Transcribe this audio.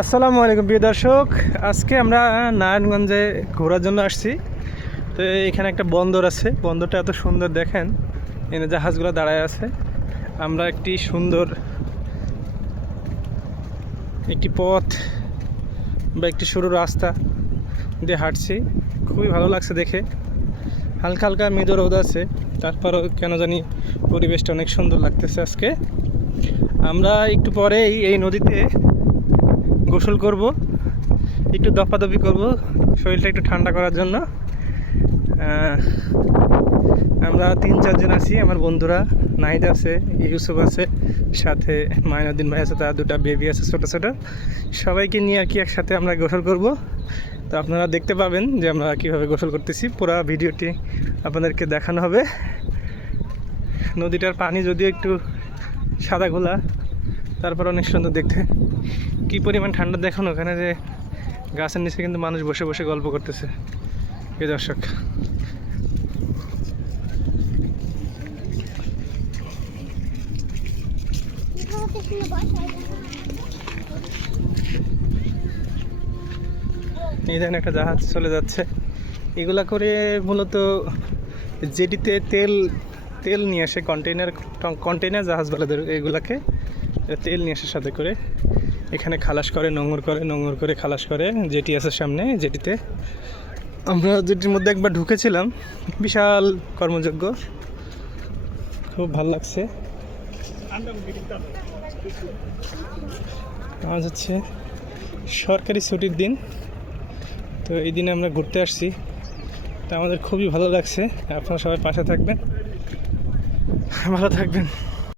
আসসালামু আলাইকুম প্রিয় দর্শক। আজকে আমরা নারায়ণগঞ্জে ঘোরার জন্য আসছি। তো এখানে একটা বন্দর আছে, বন্দরটা এত সুন্দর দেখেন, এখানে জাহাজগুলো দাঁড়ায় আছে। আমরা একটি সুন্দর একটি পথ বা একটি সরু রাস্তা দিয়ে হাঁটছি, খুবই ভালো লাগছে দেখে। হালকা হালকা মৃদু রোদ আছে, তারপরও কেন জানি পরিবেশটা অনেক সুন্দর লাগতেছে আজকে। আমরা একটু পরেই এই নদীতে গোসল করব, একটু দপাদপি করব শরীরটা একটু ঠান্ডা করার জন্য। আমরা 3-4 জন আছি, আমার বন্ধুরা নাহিদ আছে, ইউসুফ আছে, সাথে মাইনুদ্দিন ভাই আছে, তার দুটা বেবি আছে ছোটো ছোটো। সবাইকে নিয়ে আর কি একসাথে আমরা গোসল করব। তো আপনারা দেখতে পাবেন যে আমরা কীভাবে গোসল করতেছি, পুরো ভিডিওটি আপনাদেরকে দেখানো হবে। নদীটার পানি যদিও একটু সাদা ঘোলা, তারপর অনেক সুন্দর দেখতে। কী পরিমাণ ঠান্ডা দেখুন, ওখানে যে গাছের নিচে কিন্তু মানুষ বসে বসে গল্প করতেছে। এই দর্শক, এই ধরনের একটা জাহাজ চলে যাচ্ছে। এগুলা করে মূলত জেটিতে তেল তেল নিয়ে আসে, কন্টেইনার জাহাজ বলে এগুলাকে। তেল নিয়ে আসার সাথে করে এখানে খালাস করে, নোঙর করে খালাস করে। জেটি আছে সামনে, জেটিতে আমরা জেটির মধ্যে একবার ঢুকেছিলাম, বিশাল কর্মযোগ্য, খুব ভালো লাগছে। আজ হচ্ছে সরকারি ছুটির দিন, তো এই দিনে আমরা ঘুরতে আসছি, তো আমাদের খুবই ভালো লাগছে। আপনারা সবাই পাশে থাকবেন, ভালো থাকবেন।